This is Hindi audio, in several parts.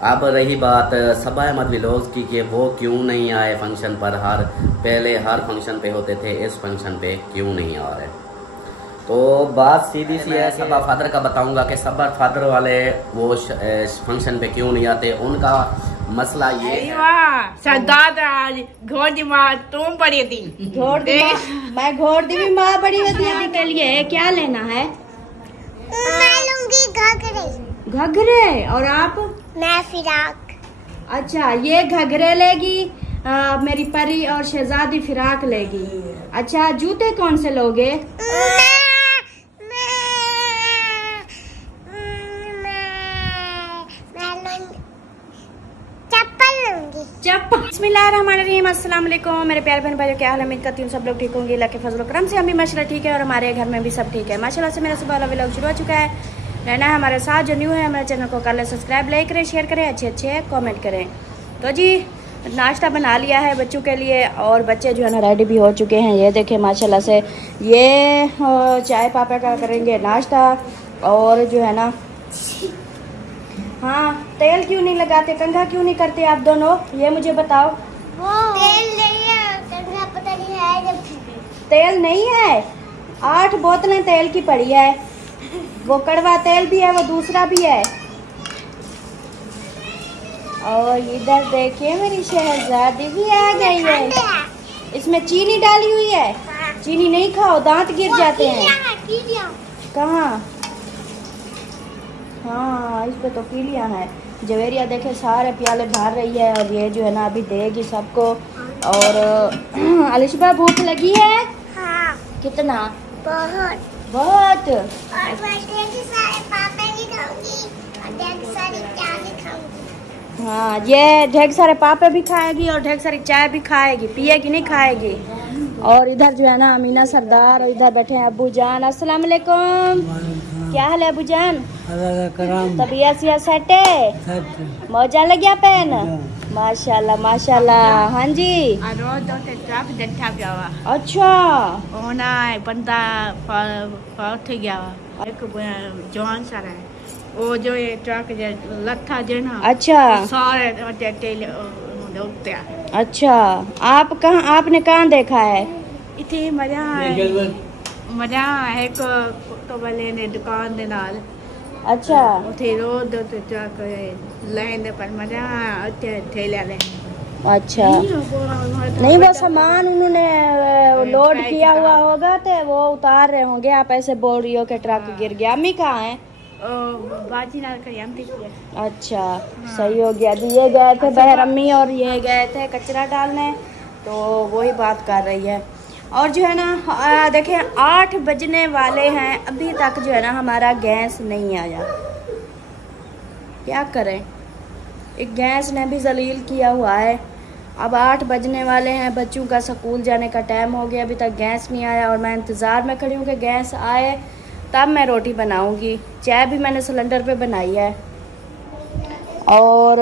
अब रही बात सबा अहमद व्लॉग्स की कि वो क्यों नहीं आए फंक्शन पर, पहले हर फंक्शन पे होते थे, इस फंक्शन पे क्यों नहीं आ रहे। तो बात सीधी सी है, सबा फादर का बताऊंगा कि सबा फादर वाले वो फंक्शन पे क्यों नहीं आते। उनका मसला ये मैं घोड़ दी भी माँ बड़ी होती के लिए क्या लेना है? मैं लूंगी घघरे। घघरे। और आप? मैं फिराक। अच्छा, ये घघरे लेगी मेरी परी, और शहजादी फिराक लेगी। अच्छा, जूते कौन से लोगे? चप्पल। बिस्मिल्लाहिर्रहमानिर्रहीम। अस्सलाम वालेकुम मेरे प्यारे बहन भाइयों, क्या हाल है? उम्मीद करती हूँ सब लोग ठीक होंगे। अल्लाह के फजल करम से हम भी माशाल्लाह ठीक है और हमारे घर में भी सब ठीक है माशाल्लाह से। मेरा सुबह वाला व्लॉग शुरू हो चुका है। रहना है हमारे साथ, जो न्यू है हमारे चैनल को कर ले सब्सक्राइब, लाइक करें, शेयर करें, अच्छे कमेंट करें। तो जी नाश्ता बना लिया है बच्चों के लिए और बच्चे जो है ना रेडी भी हो चुके हैं। ये देखें माशाल्लाह से, ये चाय पापा का करेंगे नाश्ता। और जो है ना, हाँ, तेल क्यों नहीं लगाते, कंघा क्यों नहीं करते आप दोनों, ये मुझे बताओ। तेल नहीं है, कंघा पता नहीं है। तेल नहीं है, 8 बोतलें तेल की पड़ी है। वो कड़वा तेल भी है, वो दूसरा भी है। और इधर देखिए मेरी शहजादी भी आ गई है। इसमें चीनी डाली हुई है। चीनी नहीं खाओ, दांत गिर जाते हैं। कहाँ? हाँ, इस पे तो कीलियाँ हैं। जवेरिया देखे सारे प्याले भर रही है और ये जो है ना अभी देगी सबको। और अलिशबा भूख लगी है? हाँ। कितना? बहुत बहुत। और मैं ढेर सारे पापा भी खाऊंगी और ढेर सारी चाय भी खाऊंगी। हाँ, ये ढेर सारे पापे भी खाएगी और ढेर सारी चाय भी खाएगी, पिएगी नहीं खाएगी। और इधर जो है ना अमीना सरदार, और इधर बैठे हैं अबू जान। अस्सलाम वालेकुम। क्या हाल है अबू जान? तबीयत सेट है? मौजा लग गया पेन? माशाल्लाह माशाल्लाह। हाँ जी। अच्छा, वो जो ये ट्रक लत्था जो ना, अच्छा सारे अच्छा। आप कहाँ, आपने कहाँ देखा है? इतनी मजा है तो वाले ने दुकान दे नाल। अच्छा, उठे रोड तो ट्रक लेने पर मजा ठेले ले। अच्छा। नहीं, वो सामान उन्होंने लोड किया हुआ होगा तो वो उतार रहे होंगे। आप ऐसे बोल रही हो कि ट्रक गिर गया। अम्मी कहाँ है? बाजी ना करिए हम ठीक है। अच्छा, सही हो गया जी। ये गए थे बहर अम्मी और ये गए थे कचरा डालने, तो वही बात कर रही है। और जो है ना देखें 8 बजने वाले हैं, अभी तक जो है ना हमारा गैस नहीं आया। क्या करें, एक गैस ने भी जलील किया हुआ है। अब 8 बजने वाले हैं, बच्चों का स्कूल जाने का टाइम हो गया, अभी तक गैस नहीं आया। और मैं इंतज़ार में खड़ी हूँ कि गैस आए तब मैं रोटी बनाऊंगी। चाय भी मैंने सिलेंडर पे बनाई है। और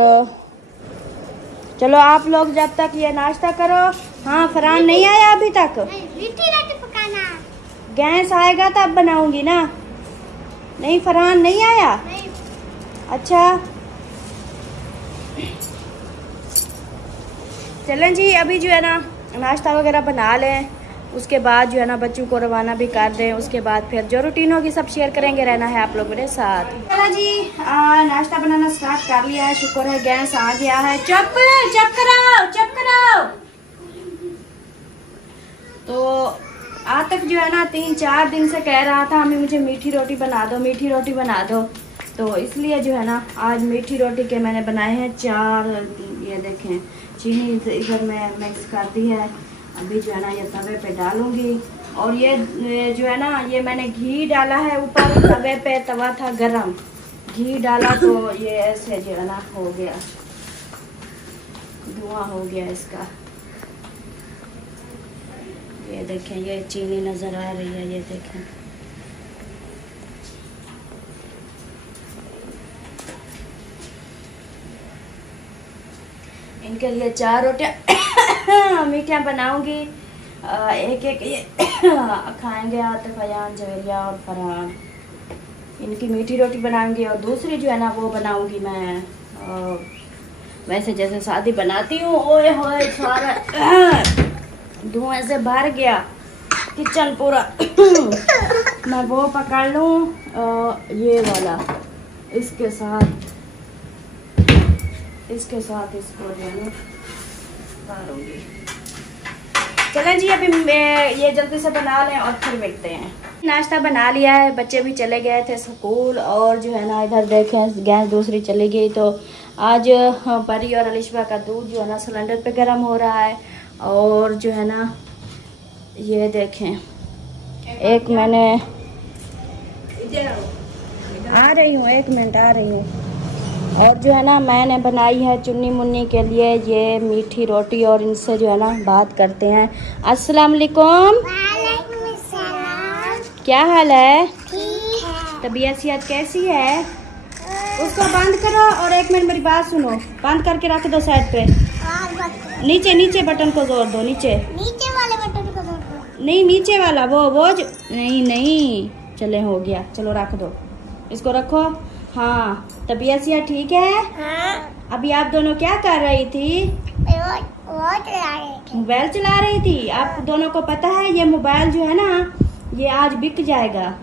चलो आप लोग जब तक ये नाश्ता करो। हाँ, फरहान नहीं आया अभी तक? रोटी पकाना। गैस आएगा तब बनाऊंगी ना। नहीं, फरहान नहीं आया? नहीं। अच्छा, चलें जी, अभी जो है ना नाश्ता वगैरह बना लें, उसके बाद जो है ना बच्चों को रवाना भी कर दें। उसके बाद फिर जो रूटीन होगी सब शेयर करेंगे। रहना है आप लोग मेरे साथ। चलो जी, नाश्ता बनाना स्टार्ट कर लिया है। शुक्र है गैस आ गया है। चुप चुप कराओ। तो आतिफ जो है ना 3-4 दिन से कह रहा था हमें, मुझे मीठी रोटी बना दो, मीठी रोटी बना दो। तो इसलिए जो है ना आज मीठी रोटी के मैंने बनाए हैं 4। ये देखें, चीनी इधर में मिक्स कर दी है। अभी जो है ना ये तवे पे डालूंगी। और ये जो है ना, ये मैंने घी डाला है ऊपर तवे पे, तवा था गरम, घी डाला तो ये ऐसे जो है ना हो गया, धुआं हो गया इसका। ये देखें, ये चीनी नजर आ रही है, ये देखें। इनके लिए 4 रोटियां मीठियाँ बनाऊंगी। एक ये खाएंगे आतिफ, अयान, जवेरिया और फरहान। इनकी मीठी रोटी बनाऊंगी और दूसरी जो है ना वो बनाऊंगी मैं वैसे जैसे शादी बनाती हूँ। ओए होए सारा धुआं से भर गया किचन पूरा। मैं वो पकड़ लूँ ये वाला, इसके साथ इसको जो है ना मारूंगी। चलें जी, अभी ये जल्दी से बना लें और फिर मिलते हैं। नाश्ता बना लिया है, बच्चे भी चले गए थे स्कूल और जो है ना इधर देखें गैस दूसरी चली गई। तो आज परी और अलिशबा का दूध जो है ना सिलेंडर पे गर्म हो रहा है। और जो है ना ये देखें, एक मैंने आ रही हूँ, 1 मिनट आ रही हूँ। और जो है ना मैंने बनाई है चुन्नी मुन्नी के लिए ये मीठी रोटी और इनसे जो है ना बात करते हैं। अस्सलाम वालेकुम। क्या हाल है? तबीयत सेहत कैसी है? उसको बंद करो और 1 मिनट मेरी बात सुनो। बंद करके रख दो साइड पे। नीचे बटन को जोड़ दो। नीचे वाले बटन को जोड़ दो। नहीं, नीचे वाला वो जो नहीं चले, हो गया। चलो रख दो, इसको रखो। हाँ, तबीयत सेहत ठीक है? हाँ। अभी आप दोनों क्या कर रही थी? मोबाइल चला रही थी। आप दोनों को पता है ये मोबाइल जो है ना ये आज बिक जाएगा।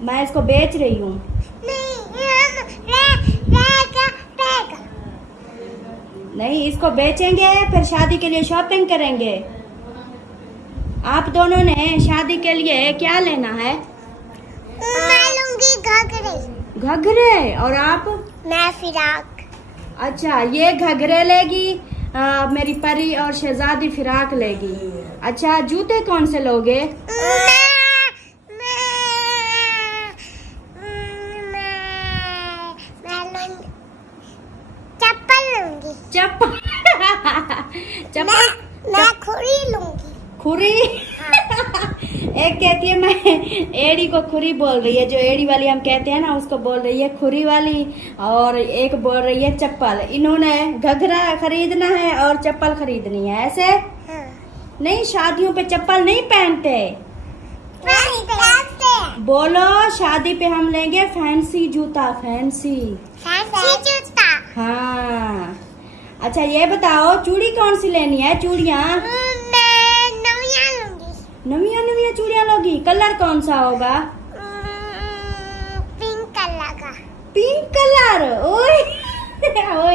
मैं इसको बेच रही हूँ। नहीं, इसको बेचेंगे फिर शादी के लिए शॉपिंग करेंगे। आप दोनों ने शादी के लिए क्या लेना है? मैं लूंगी घघरे। और आप? मैं फिराक। अच्छा, ये घघरे लेगी मेरी परी और शहजादी फिराक लेगी। अच्छा, जूते कौन से लोगे? चप्पल मैं खुरी लूंगी। खुरी? एक कहती है मैं एड़ी को खुरी बोल रही है, जो एड़ी वाली हम कहते हैं ना उसको बोल रही है खुरी वाली। और एक बोल रही है चप्पल। इन्होंने घघरा खरीदना है और चप्पल खरीदनी है, ऐसे? हाँ। नहीं, शादियों पे चप्पल नहीं पहनते। बोलो, शादी पे हम लेंगे फैंसी जूता। फैंसी जूता। हाँ। अच्छा, ये बताओ चूड़ी कौन सी लेनी है? चूड़ियाँ नविया चूड़ियाँ लोगी। कलर कौन सा होगा? पिंक कलर का। Pink colour? ओए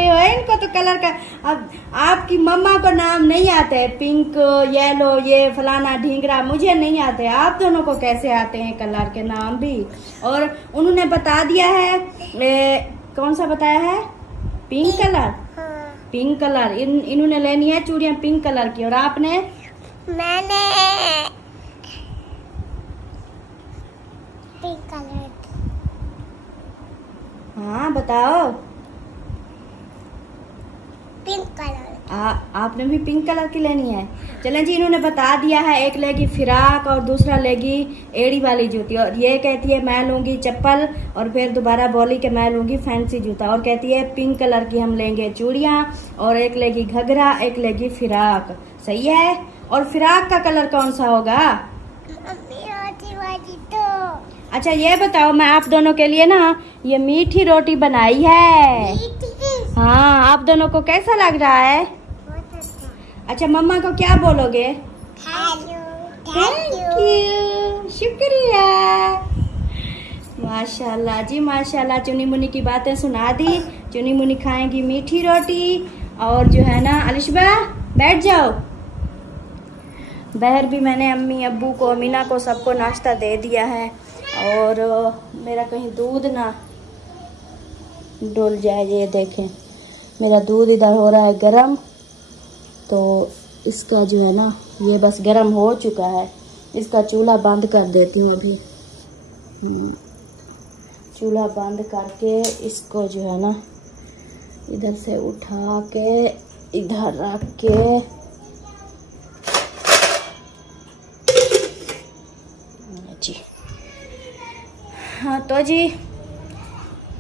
ओए, इनको तो कलर का अब आपकी मम्मा को नाम नहीं आते। पिंक, येलो, ये फलाना ढींगरा मुझे नहीं आते। आप दोनों को कैसे आते हैं कलर के नाम भी? और उन्होंने बता दिया है कौन सा बताया है? Pink colour. हाँ। Pink colour. इन्होंने लेनी है चूड़ियाँ पिंक कलर की। और आपने? मैंने पिंक कलर। हाँ, बताओ। Pink colour. आपने भी पिंक कलर की लेनी है? चलें जी, इन्होंने बता दिया है, एक लेगी फिराक और दूसरा लेगी एड़ी वाली जूती। और ये कहती है मैं लूंगी चप्पल, और फिर दोबारा बोली कि मैं लूंगी फैंसी जूता। और कहती है पिंक कलर की हम लेंगे चूड़ियाँ, और एक लेगी घघरा, एक लेगी फिराक। सही है? और फिराक का कलर कौन सा होगा? अच्छा, ये बताओ, मैं आप दोनों के लिए ना ये मीठी रोटी बनाई है। हाँ, आप दोनों को कैसा लग रहा है? अच्छा, मम्मा को क्या बोलोगे? थैंक यू, शुक्रिया। माशाल्लाह जी माशाल्लाह। चुनी मुनी की बातें सुना दी। चुनी मुनी खाएंगी मीठी रोटी। और जो है ना अलिशबा बैठ जाओ। बहर भी मैंने अम्मी अब्बू को अमीना को सबको नाश्ता दे दिया है। और मेरा कहीं दूध ना डुल जाए। ये देखें, मेरा दूध इधर हो रहा है गरम। तो इसका जो है ना ये बस गरम हो चुका है। इसका चूल्हा बंद कर देती हूँ अभी। चूल्हा बंद करके इसको जो है ना इधर से उठा के इधर रख के जी। हाँ तो जी,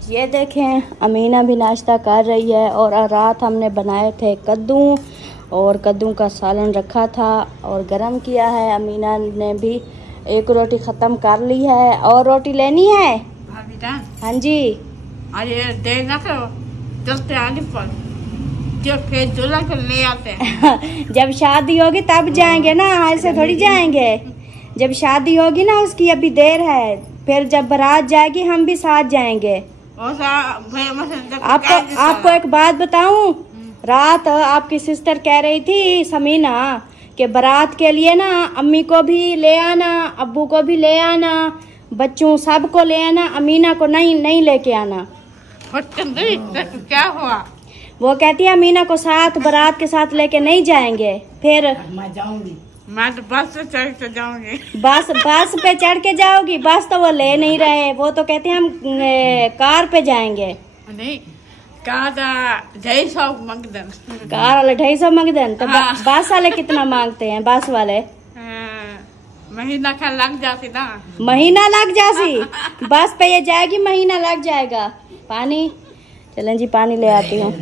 ये देखें अमीना भी नाश्ता कर रही है। और रात हमने बनाए थे कद्दू, और कद्दू का सालन रखा था और गरम किया है। अमीना ने भी एक रोटी ख़त्म कर ली है। और रोटी लेनी है? हाँ जी। अरे देना तो चलते आने पर जो फिर दूल्हा को ले आते हैं। जब शादी होगी तब जाएंगे ना, ऐसे थोड़ी जाएंगे। जब शादी होगी ना उसकी अभी देर है, फिर जब बारात जाएगी हम भी साथ जाएंगे। आपको एक बात बताऊं, रात आपकी सिस्टर कह रही थी समीना कि बारात के लिए ना अम्मी को भी ले आना, अब्बू को भी ले आना, बच्चों सबको ले आना, अमीना को नहीं लेके आना। क्या हुआ? वो कहती है अमीना को साथ बारात के साथ लेके नहीं जाएंगे। फिर मैं जाऊंगी, मैं तो बस पे चढ़ के जाऊंगी। बस पे चढ़ के जाओगी? बस तो वो ले नहीं रहे, वो तो कहते हैं हम कार पे जाएंगे। नहीं, कार 250 मंगदन। कार वाले 250 मंगदन, तो बस वाले कितना मांगते हैं? बस वाले महीना का लग जाती ना। महीना लग जाती? बस पे ये जाएगी महीना लग जाएगा। पानी, चलें जी पानी ले आती हूँ।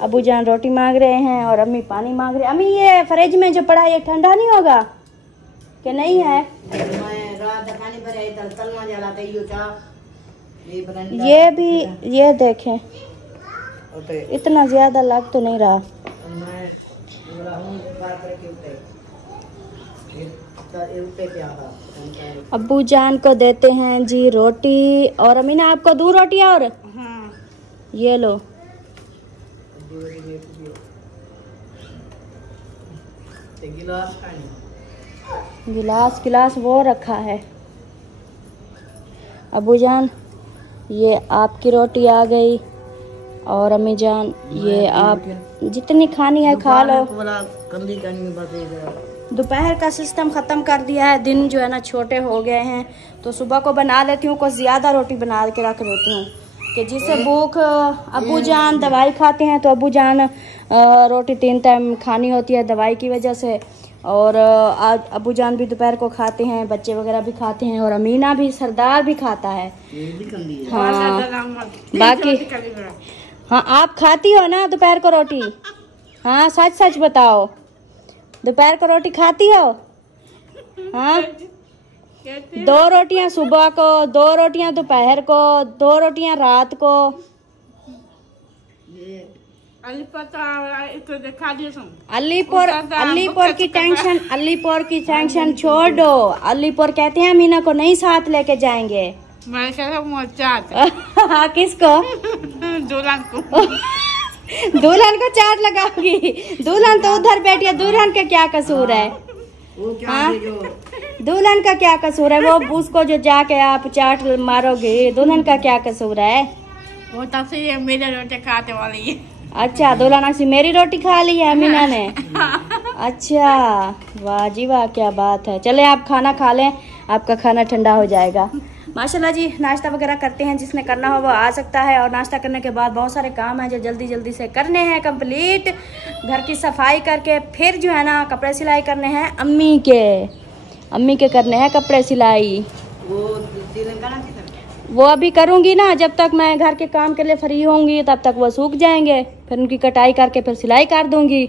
अबू जान रोटी मांग रहे हैं और अम्मी पानी मांग रहे हैं। अम्मी ये फ्रिज में जो पड़ा है ये ठंडा नहीं होगा कि नहीं है? ये भी, ये देखें इतना ज्यादा लग तो नहीं रहा। अब्बू जान को देते हैं जी रोटी, और अमीना आपको दूं रोटी और ये लो। गिलास वो रखा है। अबू जान ये आपकी रोटी आ गई, और अम्मी जान ये आप जितनी खानी है खा लो। दोपहर का सिस्टम ख़त्म कर दिया है, दिन जो है ना छोटे हो गए हैं, तो सुबह को बना लेती हूँ, कुछ ज़्यादा रोटी बना के रख देती हूँ कि जिससे भूख, अबू जान दवाई खाते हैं तो अबू जान रोटी 3 टाइम खानी होती है दवाई की वजह से, और आज अबू जान भी दोपहर को खाते हैं, बच्चे वगैरह भी खाते हैं, और अमीना भी, सरदार भी खाता है। हाँ बाकी, हाँ आप खाती हो ना दोपहर को रोटी? हाँ सच बताओ, दोपहर को रोटी खाती हो? हाँ 2 रोटियां सुबह को, 2 रोटियां दोपहर को, 2 रोटियां रात को। अलीपुर की टेंशन छोड़ दो। अलीपुर कहते हैं अमीना को नहीं साथ लेके जाएंगे। मैं किसको? दुल्हन को। दुल्हन को चाट लगाओगी? दुल्हन तो उधर बैठी है, दुल्हन का क्या कसूर है? हाँ दुल्हन का क्या कसूर है? वो उसको जो जाके आप चाट मारोगे, दुल्हन का क्या कसूर है? वो तब से मेरी रोटी खाते वाली है। अच्छा दुल्हन अक्सी मेरी रोटी खा ली है अमीना ने? अच्छा वाह जी वाह, क्या बात है। चले आप खाना खा लें, आपका खाना ठंडा हो जाएगा। माशाल्लाह जी नाश्ता वगैरह करते हैं, जिसने करना हो वो आ सकता है। और नाश्ता करने के बाद बहुत सारे काम हैं जो जल्दी से करने हैं कंप्लीट। घर की सफाई करके फिर जो है ना कपड़े सिलाई करने हैं अम्मी के करने हैं कपड़े सिलाई। वो अभी करूँगी ना, जब तक मैं घर के काम के लिए फ्री होंगी तब तक वो सूख जाएंगे, फिर उनकी कटाई करके फिर सिलाई कर दूंगी।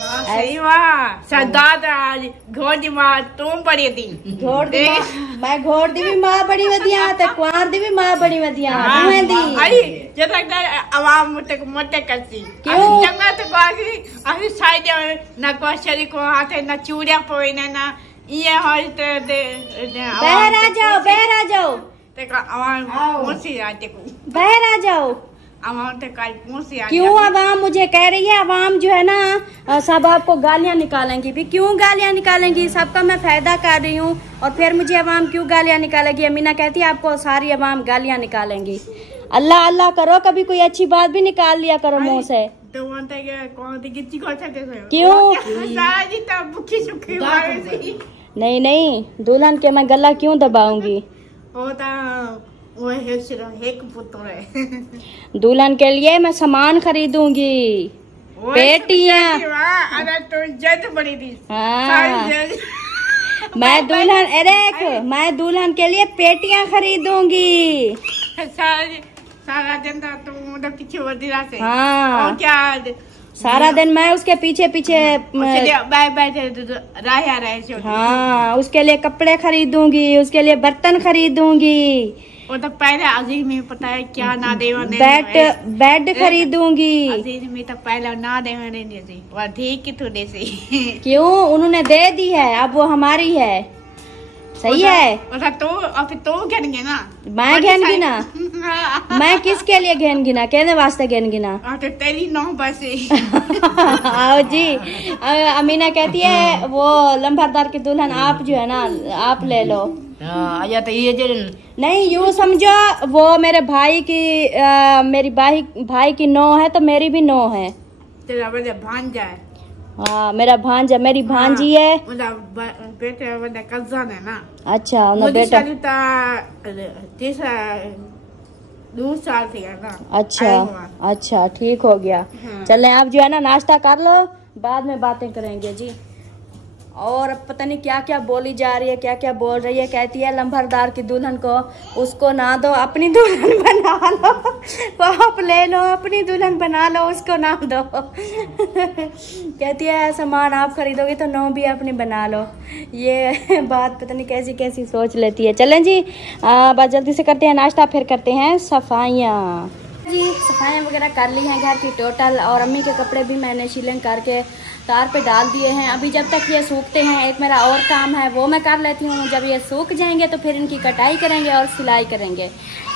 सही वाह सरदार घोड़ दी माँ तुम बड़ी थी। घोड़ दी मैं घोड़ दी भी माँ बड़ी वधिया ते कुआर दी भी माँ बड़ी वधिया तुम्हें दी। अरे जब तक आवाम मोटे करती क्यों? जंगल तो बाकी अभी साइड ना को शरीर को हाथे ना चूड़िया पोई ना ये होते बाहर आ जाओ देखो आवाम मुसी आते को बाहर आ जाओ। क्यों अवाम मुझे कह रही है, अवाम जो है ना सब आपको गालियां निकालेंगी भी। क्यों गालियां निकालेंगी? सबका मैं फायदा कर रही हूँ और फिर मुझे अवाम क्यों गालियां निकालेगी? अमीना कहती है आपको सारी अवाम गालियां निकालेंगी। अल्लाह अल्लाह करो, कभी कोई अच्छी बात भी निकाल लिया करो मुँह से। क्यों? नहीं दुल्हन के मैं गला क्यों दबाऊंगी? दुल्हन के लिए मैं सामान खरीदूंगी, पेटियां। हाँ मैं दुल्हन के लिए पेटियां खरीदूंगी। सारा दिन तो मतलब पीछे वजीरा से। हाँ और क्या सारा दिन मैं उसके पीछे रहे। हाँ उसके लिए कपड़े खरीदूंगी, उसके लिए बर्तन खरीदूंगी, वो तो पहले अजीज में पता है क्या ना दे बेड खरीदूंगी। अजीज में तो पहले ना दे वो ठीक है थोड़े से क्यों? उन्होंने दे दी है, अब वो हमारी है। सही है। तो अब तो घेनगे ना, मैं घेनगी ना। मैं किसके लिए घेनगी ना? कहने वास्ते घेनगी ना। तो तेरी नौ बसे आओ जी। अमीना कहती है वो लंबरदार की दुल्हन आप जो है ना, आप ले लो। या तो ये नहीं, यूँ समझो वो मेरे भाई की मेरी भाई की नौ है तो मेरी भी नौ है। तेरा भांजा है। हाँ, मेरा भांजा, मेरी भांजी है। बेटे कज़न है ना। अच्छा, बेटा 2 साल से ना। अच्छा ठीक हो गया। चलें आप जो है ना नाश्ता कर लो, बाद में बातें करेंगे जी। और अब पता नहीं क्या क्या बोली जा रही है, क्या क्या बोल रही है। कहती है लंबरदार की दुल्हन को उसको ना दो, अपनी दुल्हन बना लो। वो आप ले लो, अपनी दुल्हन बना लो, उसको ना दो। कहती है सामान आप खरीदोगे तो नौ भी अपनी बना लो। ये बात पता नहीं कैसी कैसी सोच लेती है। चलें जी, बस जल्दी से करते हैं नाश्ता, फिर करते हैं सफाइयाँ जी। सफाइयाँ वगैरह कर ली हैं घर की टोटल, और अम्मी के कपड़े भी मैंने शीलिंग करके तार पे डाल दिए हैं। अभी जब तक ये सूखते हैं, एक मेरा और काम है वो मैं कर लेती हूँ। जब ये सूख जाएंगे तो फिर इनकी कटाई करेंगे और सिलाई करेंगे।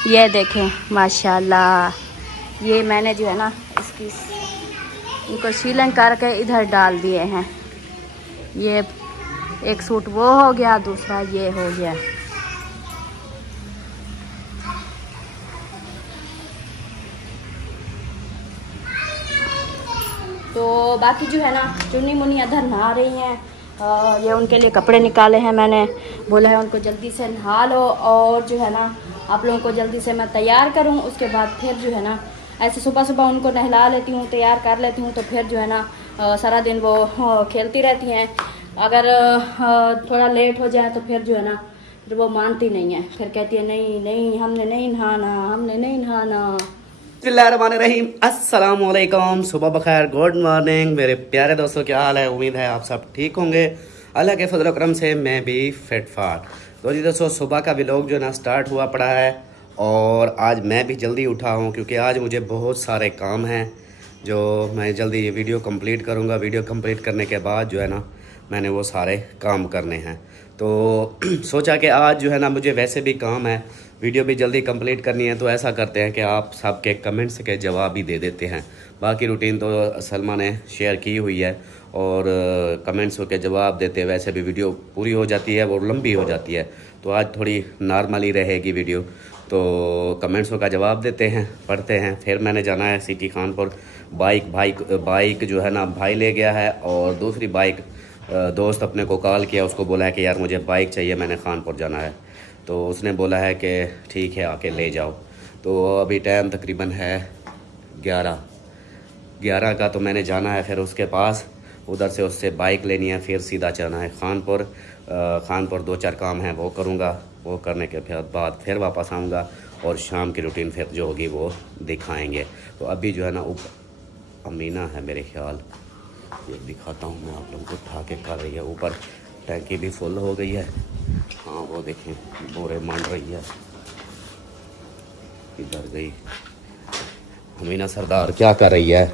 ये देखें माशाल्लाह, ये मैंने जो है ना इसकी इनको शीलिंग करके इधर डाल दिए हैं। ये एक सूट वो हो गया, दूसरा ये हो गया। तो बाकी जो है ना चुन्नी मुन्नी अधर नहा रही हैं। ये उनके लिए कपड़े निकाले हैं, मैंने बोला है उनको जल्दी से नहा लो, और जो है ना आप लोगों को जल्दी से मैं तैयार करूं। उसके बाद फिर जो है ना ऐसे सुबह सुबह उनको नहला लेती हूँ, तैयार कर लेती हूँ, तो फिर जो है ना सारा दिन वो खेलती रहती हैं। अगर थोड़ा लेट हो जाए तो फिर जो है ना फिर वो मानती नहीं है, फिर कहती है नहीं हमने नहीं नहाना। बिस्मिल्लाहिर्रहमानिर्रहीम, अस्सलाम वालेकुम, सुबह बखैर, गुड मॉर्निंग मेरे प्यारे दोस्तों, क्या हाल है? उम्मीद है आप सब ठीक होंगे। अल्लाह के फजल करम से मैं भी फिट फाट। तो जी दोस्तों, सुबह का व्लॉग जो है ना स्टार्ट हुआ पड़ा है, और आज मैं भी जल्दी उठा हूँ क्योंकि आज मुझे बहुत सारे काम हैं जो मैं जल्दी ये वीडियो कंप्लीट करूँगा। वीडियो कंप्लीट करने के बाद जो है ना मैंने वो सारे काम करने हैं। तो सोचा कि आज जो है ना मुझे वैसे भी काम है, वीडियो भी जल्दी कंप्लीट करनी है, तो ऐसा करते हैं कि आप सबके कमेंट्स के जवाब ही दे देते हैं। बाकी रूटीन तो सलमा ने शेयर की हुई है, और कमेंट्स के जवाब देते वैसे भी वीडियो पूरी हो जाती है और लंबी हो जाती है। तो आज थोड़ी नॉर्मल ही रहेगी वीडियो। तो कमेंट्सों का जवाब देते हैं, पढ़ते हैं। फिर मैंने जाना है सिटी खानपुर। बाइक जो है ना भाई ले गया है, और दूसरी बाइक दोस्त अपने को कॉल किया, उसको बोला है कि यार मुझे बाइक चाहिए, मैंने खानपुर जाना है। तो उसने बोला है कि ठीक है आके ले जाओ। तो अभी टाइम तकरीबन है 11 का, तो मैंने जाना है फिर उसके पास, उधर से उससे बाइक लेनी है, फिर सीधा चलना है खानपुर। 2-4 काम हैं वो करूँगा, वो करने के बाद फिर वापस आऊँगा, और शाम की रूटीन फिर जो होगी वो दिखाएंगे। तो अभी जो है ना अमीना है मेरे ख्याल, ये दिखाता हूँ मैं आप लोगों को, उठा के कर रही है ऊपर। टैंकी भी फुल हो गई है। हाँ वो देखें बोरे मंड रही है। इधर गई अमीना सरदार, क्या कर रही है?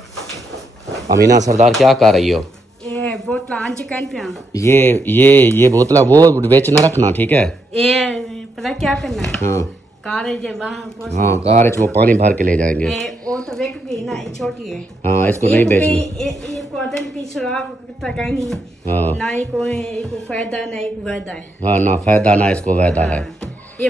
अमीना सरदार क्या कर रही हो? ये बोतला ये बोतला वो बेच न रखना, ठीक है? ये पता क्या करना है? हाँ कार वो पानी भर के ले जाएंगे। वो तो देख गई ना, छोटी है। हाँ इसको नहीं बेचना। ना इसको फायदा ना इसको वायदा है। हाँ ना फायदा ना इसको वायदा है।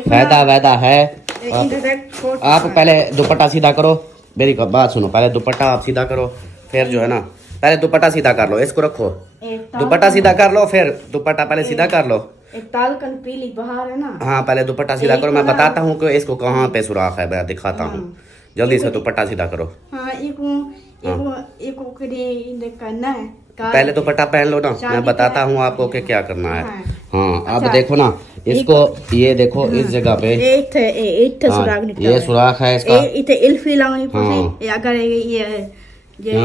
फायदा वायदा है। आप पहले दुपट्टा सीधा करो, मेरी बात सुनो, पहले दुपट्टा आप सीधा करो, फिर जो है ना पहले दुपट्टा सीधा कर लो, इसको रखो, दुपट्टा सीधा कर लो, फिर दुपट्टा पहले सीधा कर लो। एक तालकन पीली बहार है ना। हाँ पहले दुपट्टा सीधा करो, मैं बताता हूँ कि इसको कहाँ पे सुराख है, मैं दिखाता हूँ। जल्दी से दुपट्टा सीधा करो। हाँ करना है, पहले दुपट्टा पहन लो ना, मैं बताता हूँ आपको कि क्या करना है। हाँ आप देखो ना इसको, ये देखो इस जगह पे ये सुराख है इसका। हाँ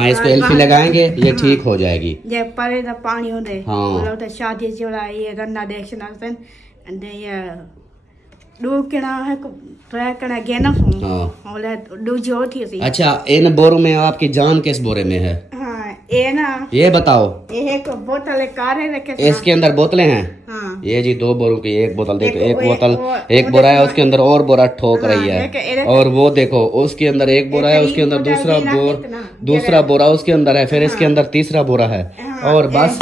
इसको एल्फी लगाएंगे, ये ठीक हो जाएगी। पानी होते हाँ शादी ये रन्ना देखना कणा है ट्राई कणा गेना फोन हाँ ओले दो जो थी सी। अच्छा इन बोरों में आपकी जान किस बोरे में है? हाँ ये ना ये बताओ। एक बोतल कारे रखे इसके अंदर बोतलें हैं। हाँ ये जी 2 बोरों की एक बोतल देखो, एक बोतल एक बोरा है, उसके अंदर और बोरा ठोक रही है। और वो देखो उसके अंदर एक बोरा है, उसके अंदर दूसरा बोरा उसके अंदर है, फिर इसके अंदर तीसरा बोरा है। और बस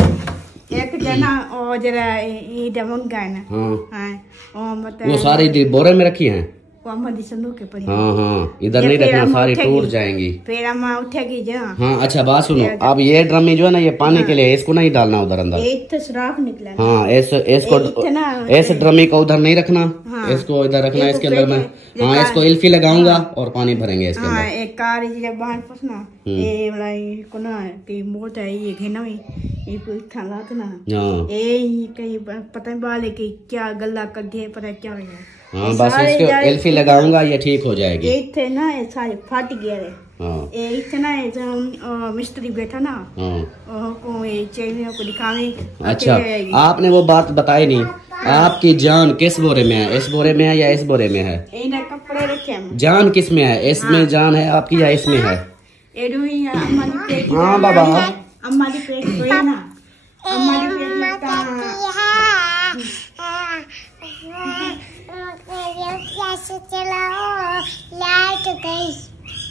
एक जना और जरा ये डमंगा है ना। हाँ और मतलब वो सारी बोरे में रखी हैं। वो हमारी संदूक के पड़ी। हाँ हाँ इधर नहीं रखना, सारी टूट जाएंगी। फिर अम्मा उठेगी जा। हाँ अच्छा बात सुनो, अब ये ड्रमी जो है ना ये पानी के लिए है, इसको नहीं डालना उधर अंदर। एक शराब निकला। हाँ इसको इस ड्रमी को उधर नहीं रखना, इसको इधर रखना इसके अंदर में। हाँ इसको इल्फी लगाऊंगा और पानी भरेंगे इसके अंदर। एक कार जब बाहर पसना ये वाला को ना कि मोटा है ये घेना में ये कोई थाला ना ये कहीं पता नहीं बाले कि क्या गला कर दिए पता क्या है। हाँ बस इसको एल्फी लगाऊंगा ये ठीक हो जाएगी। एक थे ना ये सारे फट गए रे। हाँ एक थे ना ये मिस्त्री बैठा ना को ये चेनियों को दिखावे। अच्छा आपने वो बात बताई नहीं, आपकी जान किस बोरे में है? इस बोरे में है या इस बोरे में है? इन्हें कपड़े रखे हैं। जान किस में है? इसमें जान है आपकी या इसमें है? अम्मा दी पेट। हाँ बाबा अम्मा दी पेट कोई ना अम्मा दी पेट लगता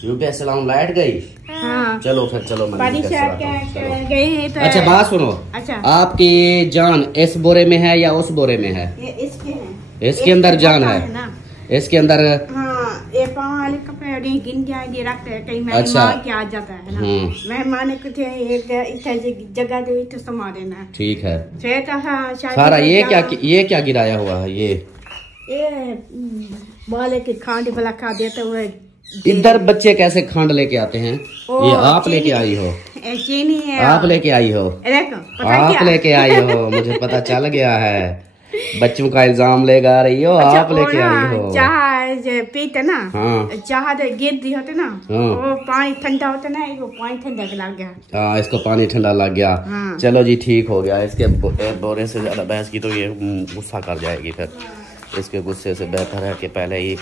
यूपीएस चलाओ लाइट गई। हाँ चलो फिर चलो बारिश गई तो। अच्छा बात सुनो, अच्छा आपकी जान इस बोरे में है या उस बोरे में है? इसके अंदर जान है, इसके अंदर। हाँ ये पाँव वाले कपड़े गिन जाए रखते हैं कहीं अच्छा क्या आ जाता है ना। मेहमान कुछ एक जगह दे तो समा देना। ठीक है सारा ये क्या गिराया हुआ है? ये बाले की खांड भला खा देते हुए। इधर बच्चे कैसे खांड लेके आते हैं? ये आप लेके आई हो? चीनी है आप लेके आई हो? आप लेके आई हो, मुझे पता चल गया है। बच्चों का इल्जाम लेगा रही हो। अच्छा, आप लेके आई हो। चाह पीते ना। हाँ चाह गिर दी होते ना। वो पानी ठंडा होता ना, वो पानी ठंडा लग गया। हाँ इसको पानी ठंडा लग गया। चलो जी ठीक हो गया। इसके बोरे से ज्यादा बहस की तो ये गुस्सा कर जाएगी, फिर इसके गुस्से से बेहतर है कि पहले ही।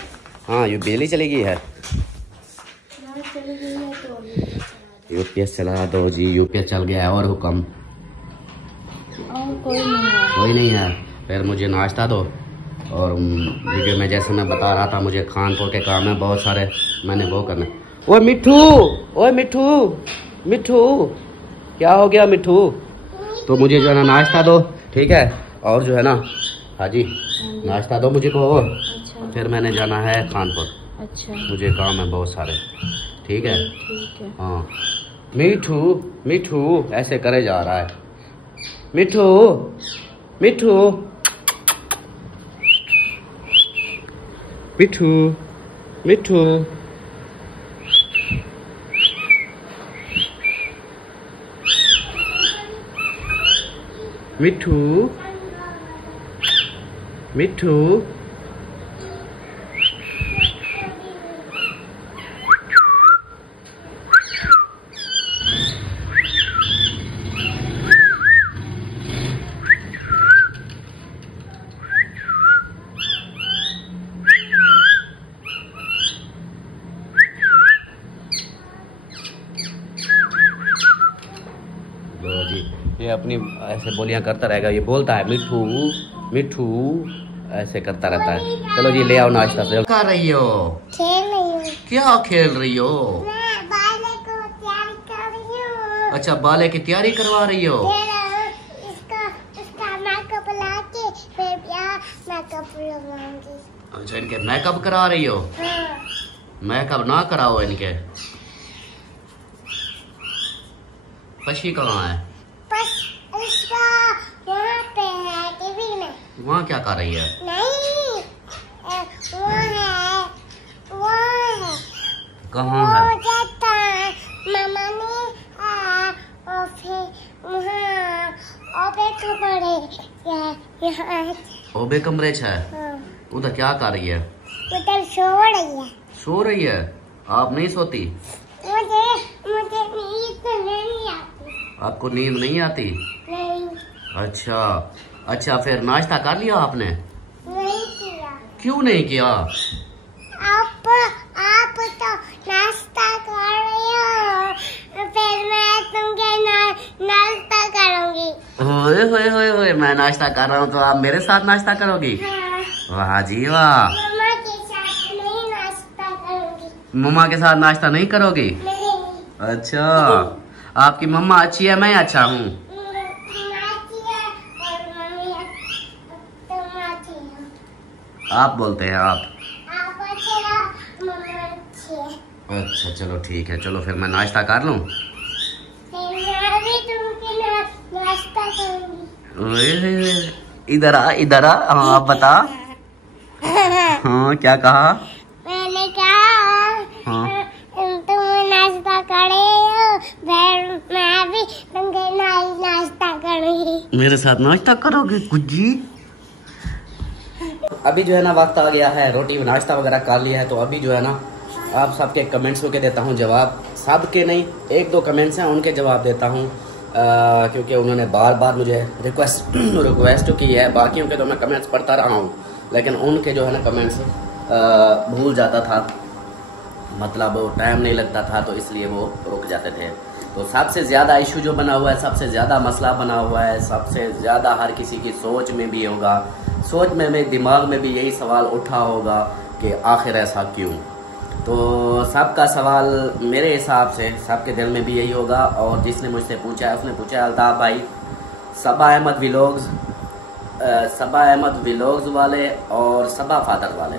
हाँ ये बिजली चली गई है। यूपीएस चला दो जी। यूपीएस चल गया है और हुक्म कोई नहीं है। फिर मुझे नाश्ता दो। और वीडियो में जैसे मैं बता रहा था मुझे खानपुर के काम है बहुत सारे, मैंने वो करना। ओए मिठू, ओए मिठू, मिठू क्या हो गया मिठू? तो मुझे जो है ना नाश्ता दो, ठीक है? और जो है ना हाँ जी नाश्ता दो मुझे को। अच्छा। फिर मैंने जाना है खानपुर। अच्छा मुझे काम है बहुत सारे, ठीक है? ठीक है। हाँ मिठू मिठू ऐसे करे जा रहा है। मिठू मिठू मिठू मिठू मिठू मिठू ये अपनी ऐसे बोलियां करता रहेगा। ये बोलता है मिठू मिठू ऐसे करता रहता है। चलो जी ले आओ नाश्ता। क्या कर रही हो? खेल रही हूँ। क्या खेल रही हो? मैं बाले को तैयारी कर रही हूँ। अच्छा बाले की तैयारी करवा रही हो? इसका मेकअप लाके फिर मेकअप लगाऊंगी। अच्छा इनके मेकअप करा रही हो? हाँ। मेकअप ना कराओ इनके। पशी कहाँ है? इसका यहाँ पे है टीवी में। वहाँ क्या कर रही है? नहीं वो है कहाँ है? वो जाता है मामा ने और फिर वहाँ ओबे कमरे यहाँ ओबे कमरे है। उधर क्या कर रही है? उधर सो रही है। सो रही है? आप नहीं सोती? मुझे नींद नहीं आती। आपको नींद नहीं आती? नहीं। अच्छा अच्छा फिर नाश्ता कर लिया आपने? नहीं किया। क्यों नहीं किया? आप तो नाश्ता कर रहे हो, फिर मैं तुमके नाश्ता करूंगी। ओए, मैं नाश्ता कर रहा हूँ तो आप मेरे साथ नाश्ता करोगी? हाँ। वाह जी वाह। मम्मा के साथ नहीं नाश्ता करूंगी। मम्मा के साथ नाश्ता नहीं करोगी? नहीं। अच्छा, आपकी मम्मा अच्छी है, मैं अच्छा हूँ? आप बोलते हैं आप। अच्छा चलो ठीक है, चलो फिर मैं नाश्ता कर लूँ। इधर आ, हाँ आप बता। हाँ क्या कहा? मैंने कहा हाँ तुम नाश्ता करे हो, फिर मैं भी तुमके नाश्ता करूंगी। मेरे साथ नाश्ता करोगे गुज्जी? अभी जो है ना वक्त आ गया है, रोटी नाश्ता वगैरह कर लिया है, तो अभी जो है ना आप सबके कमेंट्स के देता हूँ जवाब। सबके नहीं, एक दो कमेंट्स हैं उनके जवाब देता हूँ, क्योंकि उन्होंने बार बार मुझे रिक्वेस्ट की है। बाकियों के तो मैं कमेंट्स पढ़ता रहा हूँ, लेकिन उनके जो है ना कमेंट्स भूल जाता था, मतलब टाइम नहीं लगता था, तो इसलिए वो रुक जाते थे। तो सबसे ज़्यादा इशू जो बना हुआ है, सबसे ज़्यादा मसला बना हुआ है, सबसे ज़्यादा हर किसी की सोच में भी होगा, सोच में मेरे दिमाग में भी यही सवाल उठा होगा कि आखिर ऐसा क्यों। तो सबका सवाल मेरे हिसाब से सबके दिल में भी यही होगा। और जिसने मुझसे पूछा है उसने पूछा है अल्ताफ भाई, सबा अहमद व्लॉग्स वाले और सबा फादर वाले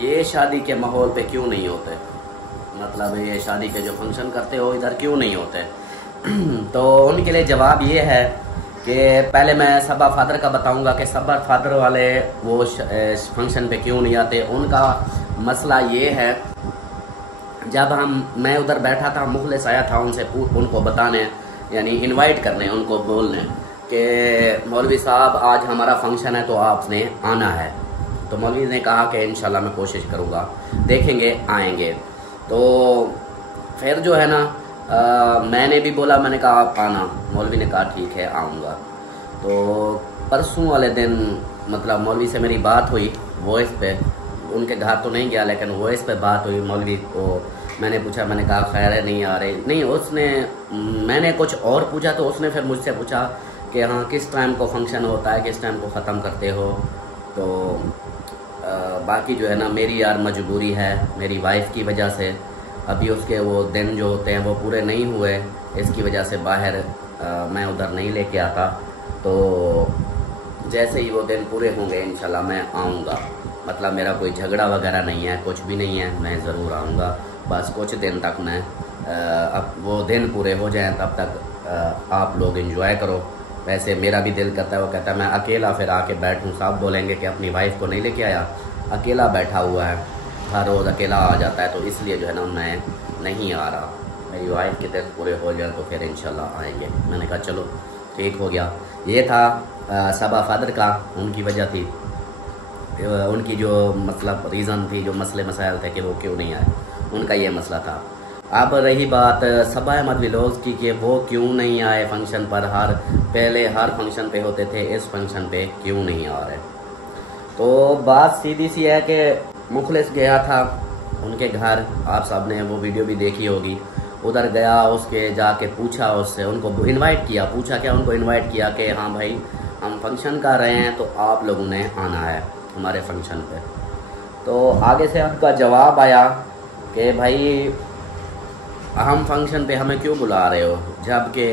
ये शादी के माहौल पे क्यों नहीं होते, मतलब ये शादी के जो फंक्शन करते हो इधर क्यों नहीं होते। तो उनके लिए जवाब ये है कि पहले मैं सबा फादर का बताऊंगा कि सबा फादर वाले वो फंक्शन पे क्यों नहीं आते। उनका मसला ये है, जब मैं उधर बैठा था, मुखलिस आया था उनको बताने, यानी इनवाइट करने, उनको बोलने कि मौलवी साहब आज हमारा फंक्शन है तो आपने आना है। तो मौलवी ने कहा कि इंशाल्लाह मैं कोशिश करूँगा, देखेंगे आएंगे। तो फिर जो है ना मैंने भी बोला, मैंने कहा आप आना। मौलवी ने कहा ठीक है आऊँगा। तो परसों वाले दिन मतलब मौलवी से मेरी बात हुई वॉइस पे, उनके घर तो नहीं गया लेकिन वॉइस पे बात हुई। मौलवी को मैंने पूछा, मैंने कहा खैर है नहीं आ रही, नहीं उसने, मैंने कुछ और पूछा तो उसने फिर मुझसे पूछा कि हाँ किस टाइम को फंक्शन होता है, किस टाइम को ख़त्म करते हो। तो बाकी जो है ना मेरी यार मजबूरी है, मेरी वाइफ की वजह से अभी उसके वो दिन जो होते हैं वो पूरे नहीं हुए, इसकी वजह से बाहर मैं उधर नहीं लेके आता। तो जैसे ही वो दिन पूरे होंगे इंशाल्लाह मैं आऊँगा, मतलब मेरा कोई झगड़ा वगैरह नहीं है, कुछ भी नहीं है, मैं ज़रूर आऊँगा। बस कुछ दिन तक मैं अब वो दिन पूरे हो जाएं तब तक आप लोग एंजॉय करो। वैसे मेरा भी दिल करता है, वो कहता है मैं अकेला फिर आके बैठूं, सब बोलेंगे कि अपनी वाइफ को नहीं लेके आया, अकेला बैठा हुआ है, हर रोज़ अकेला आ जाता है, तो इसलिए जो है ना मैं नहीं आ रहा। मेरी वाइफ के दिन पूरे हो जाए तो फिर इंशाल्लाह आएंगे। मैंने कहा चलो ठीक हो गया। ये था सबा फादर का, उनकी वजह थी, उनकी जो मतलब रीज़न थी, जो मसले मसाइल थे कि वो क्यों नहीं आए, उनका ये मसला था। अब रही बात सबा अहमद व्लॉग्स की कि वो क्यों नहीं आए फंक्शन पर, पहले हर फंक्शन पे होते थे, इस फंक्शन पे क्यों नहीं आ रहे। तो बात सीधी सी है कि मुखलिस गया था उनके घर, आप सब ने वो वीडियो भी देखी होगी। उधर गया, उसके जाके पूछा उससे, उनको इनवाइट किया, पूछा क्या, उनको इनवाइट किया कि हाँ भाई हम फंक्शन कर रहे हैं तो आप लोगों ने आना है हमारे फंक्शन पे। तो आगे से उनका जवाब आया कि भाई हम फंक्शन पे हमें क्यों बुला रहे हो, जबकि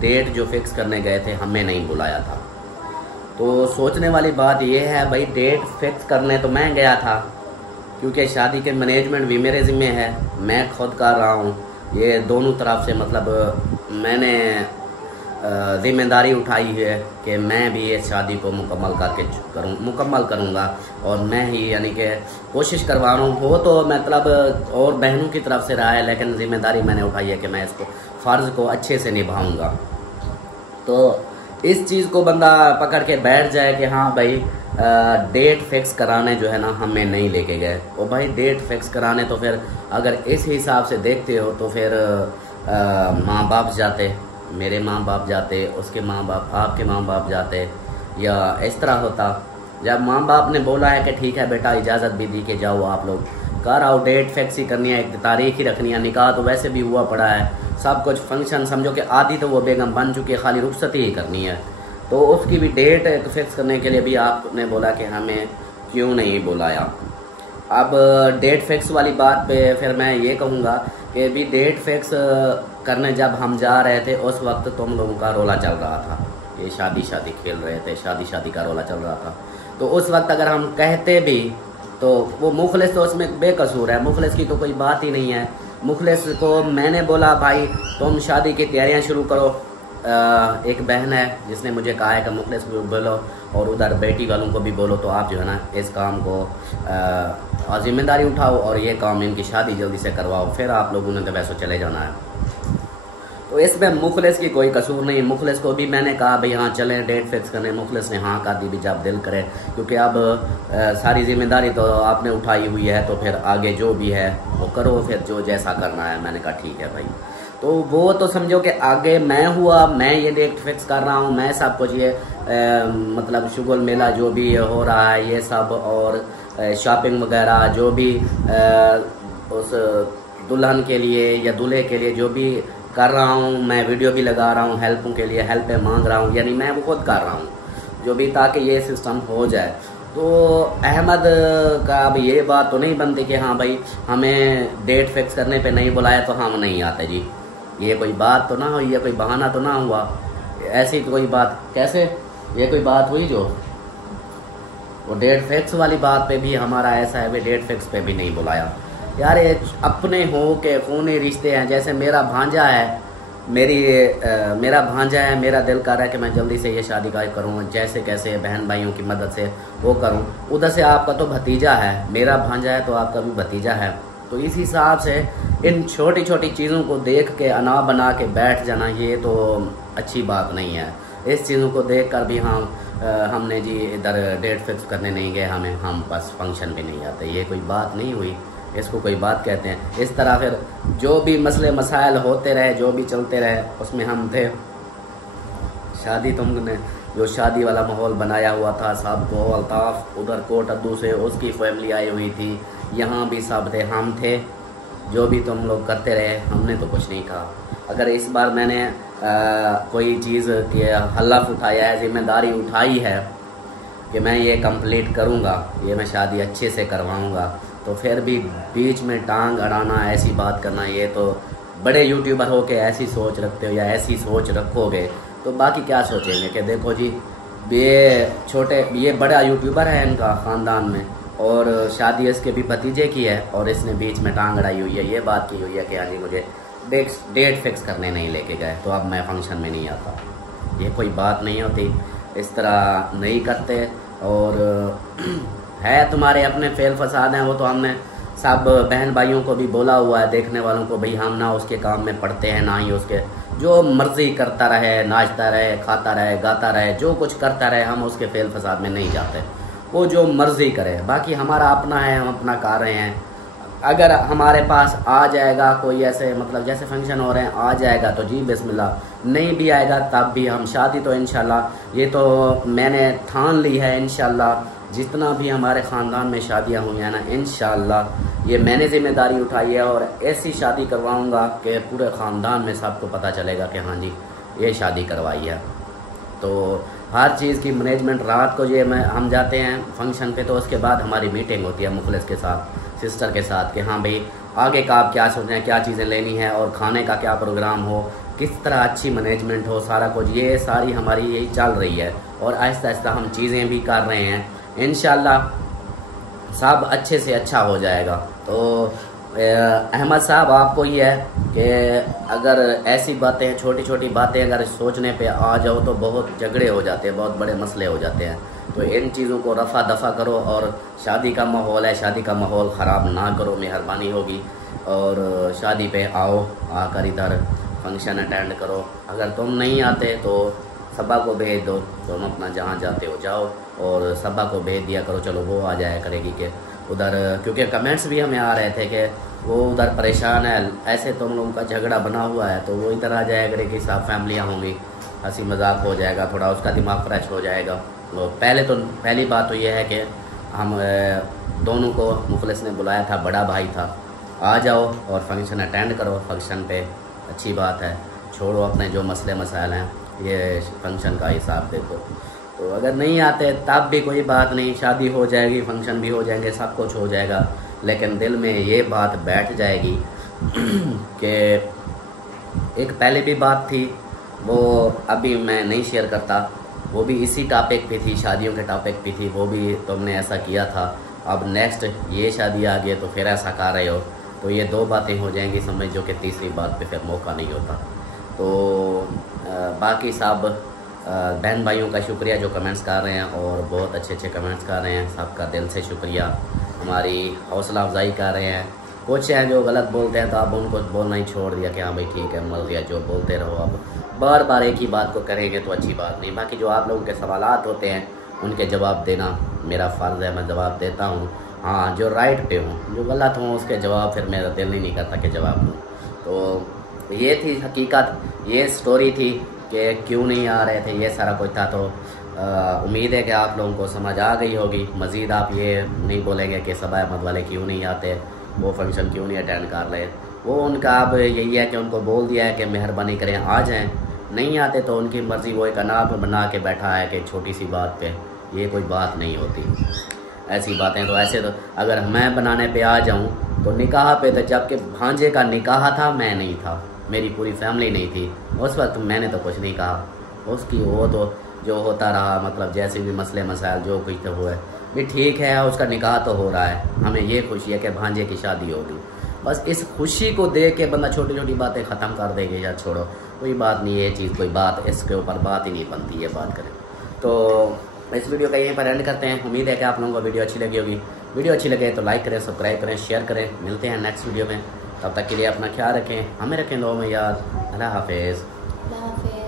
डेट जो फिक्स करने गए थे हमें नहीं बुलाया था। तो सोचने वाली बात यह है भाई, डेट फिक्स करने तो मैं गया था, क्योंकि शादी के मैनेजमेंट भी मेरे ज़िम्मे है, मैं खुद कर रहा हूँ, ये दोनों तरफ से मतलब मैंने ज़िम्मेदारी उठाई है कि मैं भी इस शादी को मुकम्मल करूँगा और मैं ही यानी कि कोशिश करवा रहा हूँ। वो तो मतलब और बहनों की तरफ से रहा है, लेकिन ज़िम्मेदारी मैंने उठाई है कि मैं इसको फ़र्ज़ को अच्छे से निभाऊँगा। तो इस चीज़ को बंदा पकड़ के बैठ जाए कि हाँ भाई डेट फिक्स कराने जो है ना हमें नहीं लेके गए, और भाई डेट फिक्स कराने तो फिर अगर इस हिसाब से देखते हो तो फिर माँ बाप जाते, मेरे माँ बाप जाते, उसके माँ बाप, आपके माँ बाप जाते, या इस तरह होता जब माँ बाप ने बोला है कि ठीक है बेटा इजाज़त भी दी के जाओ आप लोग, कर आओ, डेट फिक्स ही करनी है, एक तारीख ही रखनी है, निकाह तो वैसे भी हुआ पड़ा है, सब कुछ फंक्शन समझो कि आधी तो वो बेगम बन चुकी है, खाली रुखसती ही करनी है, तो उसकी भी डेट फिक्स करने के लिए भी आपने बोला कि हमें क्यों नहीं बुलाया। अब डेट फिक्स वाली बात पे फिर मैं ये कहूँगा कि भी डेट फिक्स करने जब हम जा रहे थे उस वक्त तुम लोगों का रोला चल रहा था, ये शादी खेल रहे थे, शादी का रोला चल रहा था। तो उस वक्त अगर हम कहते भी तो वो मुखलिस तो उसमें बेकसूर है, मुखलिस की तो कोई बात ही नहीं है। मुखलिस को मैंने बोला भाई तुम शादी की तैयारियां शुरू करो, एक बहन है जिसने मुझे कहा है कि मुखलिस को बोलो और उधर बेटी वालों को भी बोलो, तो आप जो है ना इस काम को जिम्मेदारी उठाओ और ये काम इनकी शादी जल्दी से करवाओ, फिर आप लोगों ने तो वैसे चले जाना है। तो इसमें मुखलिस की कोई कसूर नहीं। मुखलिस को भी मैंने कहा भाई हाँ चलें डेट फिक्स करने, मुखलिस ने हाँ कर दी भी जब दिल करे, क्योंकि अब सारी जिम्मेदारी तो आपने उठाई हुई है, तो फिर आगे जो भी है वो करो, फिर जो जैसा करना है। मैंने कहा ठीक है भाई। तो वो तो समझो कि आगे मैं हुआ, मैं ये डेट फिक्स कर रहा हूँ, मैं सब कुछ ये मतलब शुगल मेला जो भी हो रहा है ये सब, और शॉपिंग वगैरह जो भी उस दुल्हन के लिए या दूल्हे के लिए जो भी कर रहा हूँ, मैं वीडियो भी लगा रहा हूँ, हेल्पों के लिए हेल्प मांग रहा हूँ, यानी मैं वो खुद कर रहा हूँ जो भी, ताकि ये सिस्टम हो जाए। तो अहमद का अब ये बात तो नहीं बनती कि हाँ भाई हमें डेट फिक्स करने पे नहीं बुलाया तो हम नहीं आते जी, ये कोई बात तो ना हुई, ये कोई बहाना तो ना हुआ, ऐसी तो कोई बात कैसे, ये कोई बात हुई जो वो डेट फिक्स वाली बात पे भी हमारा ऐसा है, डेट फिक्स पे भी नहीं बुलाया यार। ये अपने हो के खूनी रिश्ते हैं, जैसे मेरा भांजा है, मेरा भांजा है, मेरा दिल कर रहा है कि मैं जल्दी से ये शादी का करूँ, जैसे कैसे बहन भाइयों की मदद से वो करूँ। उधर से आपका तो भतीजा है, मेरा भांजा है तो आपका भी भतीजा है, तो इस हिसाब से इन छोटी छोटी चीज़ों को देख के अना बना के बैठ जाना ये तो अच्छी बात नहीं है। इस चीज़ों को देख कर भी हमने जी इधर डेट फिक्स करने नहीं गए, हम बस फंक्शन भी नहीं आते, ये कोई बात नहीं हुई, इसको कोई बात कहते हैं। इस तरह फिर जो भी मसले मसाइल होते रहे, जो भी चलते रहे, उसमें हम थे। शादी तुमने जो शादी वाला माहौल बनाया हुआ था, सबको अल्ताफ उधर कोट अद्दू से उसकी फैमिली आई हुई थी, यहाँ भी सब थे, हम थे, जो भी तुम लोग करते रहे, हमने तो कुछ नहीं कहा। अगर इस बार मैंने कोई चीज़ की हल्फ उठाया है, जिम्मेदारी उठाई है कि मैं ये कंप्लीट करूँगा, ये मैं शादी अच्छे से करवाऊँगा, तो फिर भी बीच में टांग अड़ाना, ऐसी बात करना, ये तो बड़े यूट्यूबर हो के ऐसी सोच रखते हो या ऐसी सोच रखोगे तो बाकी क्या सोचेंगे कि देखो जी ये बड़ा यूट्यूबर है इनका ख़ानदान में, और शादी इसके भी भतीजे की है, और इसने बीच में टांग अड़ाई हुई है, ये बात की हुई है कि हाँ जी मुझे डेट फिक्स करने नहीं लेके गए तो अब मैं फंक्शन में नहीं आता। ये कोई बात नहीं होती, इस तरह नहीं करते। और है तुम्हारे अपने फेल फसाद हैं, वो तो हमने सब बहन भाइयों को भी बोला हुआ है, देखने वालों को, भाई हम ना उसके काम में पड़ते हैं, ना ही उसके जो मर्जी करता रहे, नाचता रहे, खाता रहे, गाता रहे, जो कुछ करता रहे, हम उसके फेल फसाद में नहीं जाते, वो जो मर्जी करे। बाकी हमारा अपना है, हम अपना कर रहे हैं। अगर हमारे पास आ जाएगा कोई ऐसे मतलब जैसे फंक्शन हो रहे हैं आ जाएगा तो जी बिस्मिल्लाह, नहीं भी आएगा तब भी हम शादी तो इंशाल्लाह, ये तो मैंने ठान ली है इंशाल्लाह, जितना भी हमारे ख़ानदान में शादियां हुई हैं ना इंशाल्लाह ये मैंने जिम्मेदारी उठाई है, और ऐसी शादी करवाऊंगा कि पूरे ख़ानदान में सबको पता चलेगा कि हाँ जी ये शादी करवाई है। तो हर चीज़ की मैनेजमेंट रात को हम जाते हैं फंक्शन पे, तो उसके बाद हमारी मीटिंग होती है मुखलिस के साथ, सिस्टर के साथ, कि हाँ भाई आगे का आप क्या सोच रहे हैं, क्या चीज़ें लेनी है, और खाने का क्या प्रोग्राम हो, किस तरह अच्छी मैनेजमेंट हो, सारा कुछ ये सारी हमारी यही चल रही है। और आहिस्ता आहिस्ता हम चीज़ें भी कर रहे हैं, इंशाल्लाह सब अच्छे से अच्छा हो जाएगा। तो अहमद साहब आपको ये है कि अगर ऐसी बातें, छोटी छोटी बातें अगर सोचने पे आ जाओ तो बहुत झगड़े हो जाते हैं, बहुत बड़े मसले हो जाते हैं। तो इन चीज़ों को रफ़ा दफ़ा करो, और शादी का माहौल है, शादी का माहौल ख़राब ना करो, मेहरबानी होगी। और शादी पे आओ, आकर इधर फंक्शन अटेंड करो। अगर तुम नहीं आते तो सबा को भेज दो, तुम अपना जहाँ जाते हो जाओ, और सबा को भेज दिया करो, चलो वो आ जाया करेगी कि उधर, क्योंकि कमेंट्स भी हमें आ रहे थे कि वो उधर परेशान है, ऐसे तुम लोगों का झगड़ा बना हुआ है, तो वो इधर आ जाया करेगी, सब फैमिलियाँ होंगी, हंसी मजाक हो जाएगा, थोड़ा उसका दिमाग फ्रेश हो जाएगा। पहली बात तो यह है कि हम दोनों को मुखलिस ने बुलाया था, बड़ा भाई था, आ जाओ और फंक्शन अटेंड करो। फंक्शन पे अच्छी बात है, छोड़ो अपने जो मसले मसाइल हैं, ये फंक्शन का हिसाब देखो। तो अगर नहीं आते तब भी कोई बात नहीं, शादी हो जाएगी, फंक्शन भी हो जाएंगे, सब कुछ हो जाएगा, लेकिन दिल में ये बात बैठ जाएगी कि एक पहले भी बात थी, वो अभी मैं नहीं शेयर करता, वो भी इसी टॉपिक पे थी, शादियों के टॉपिक पे थी, वो भी तुमने ऐसा किया था। अब नेक्स्ट ये शादी आ गई तो फिर ऐसा कर रहे हो, तो ये दो बातें हो जाएंगी, समझ जो कि तीसरी बात पे फिर मौका नहीं होता। तो बाकी सब बहन भाइयों का शुक्रिया जो कमेंट्स कर रहे हैं और बहुत अच्छे अच्छे कमेंट्स कर रहे हैं, सबका दिल से शुक्रिया, हमारी हौसला अफजाई कर रहे हैं। कुछ हैं जो गलत बोलते हैं तो अब उनको बोलना ही छोड़ दिया कि हाँ भाई ठीक है, मर दिया, जो बोलते रहो। अब बार बार एक ही बात को करेंगे तो अच्छी बात नहीं। बाकी जो आप लोगों के सवालात होते हैं उनके जवाब देना मेरा फ़र्ज़ है, मैं जवाब देता हूँ। हाँ, जो राइट पे हूँ, जो गलत हूँ उसके जवाब फिर मेरा दिल नहीं करता कि जवाब दूँ। तो ये थी हकीकत, ये स्टोरी थी कि क्यों नहीं आ रहे थे, ये सारा कुछ था। तो उम्मीद है कि आप लोगों को समझ आ गई होगी। मज़ीद आप ये नहीं बोलेंगे कि सबा अहमद वाले क्यों नहीं आते, वो फंक्शन क्यों नहीं अटेंड कर रहे। वो उनका अब यही है कि उनको बोल दिया है कि मेहरबानी करें आ जाएं, नहीं आते तो उनकी मर्ज़ी। वो एक अनाप बना के बैठा है कि छोटी सी बात पे ये कोई बात नहीं होती, ऐसी बातें। तो ऐसे तो अगर मैं बनाने पे आ जाऊं तो निकाह पे, तो जबकि भांजे का निकाह था, मैं नहीं था, मेरी पूरी फैमिली नहीं थी उस वक्त, मैंने तो कुछ नहीं कहा। उसकी वो तो जो होता रहा, मतलब जैसे भी मसले मसाइल जो कुछ तो हुए भी ठीक है, उसका निकाह तो हो रहा है, हमें ये खुशी है कि भांजे की शादी होगी। बस इस खुशी को देख के बंदा छोटी छोटी बातें ख़त्म कर देगा, यार छोड़ो कोई बात नहीं, ये चीज़ कोई बात, इसके ऊपर बात ही नहीं बनती है, बात करें। तो इस वीडियो का यहीं पर एंड करते हैं। उम्मीद है कि आप लोगों को वीडियो अच्छी लगी होगी। वीडियो अच्छी लगे तो लाइक करें, सब्सक्राइब करें, शेयर करें। मिलते हैं नेक्स्ट वीडियो में, तब तक के लिए अपना ख्याल रखें, हमें रखें लोगों में याद। अल्लाह हाफिज़।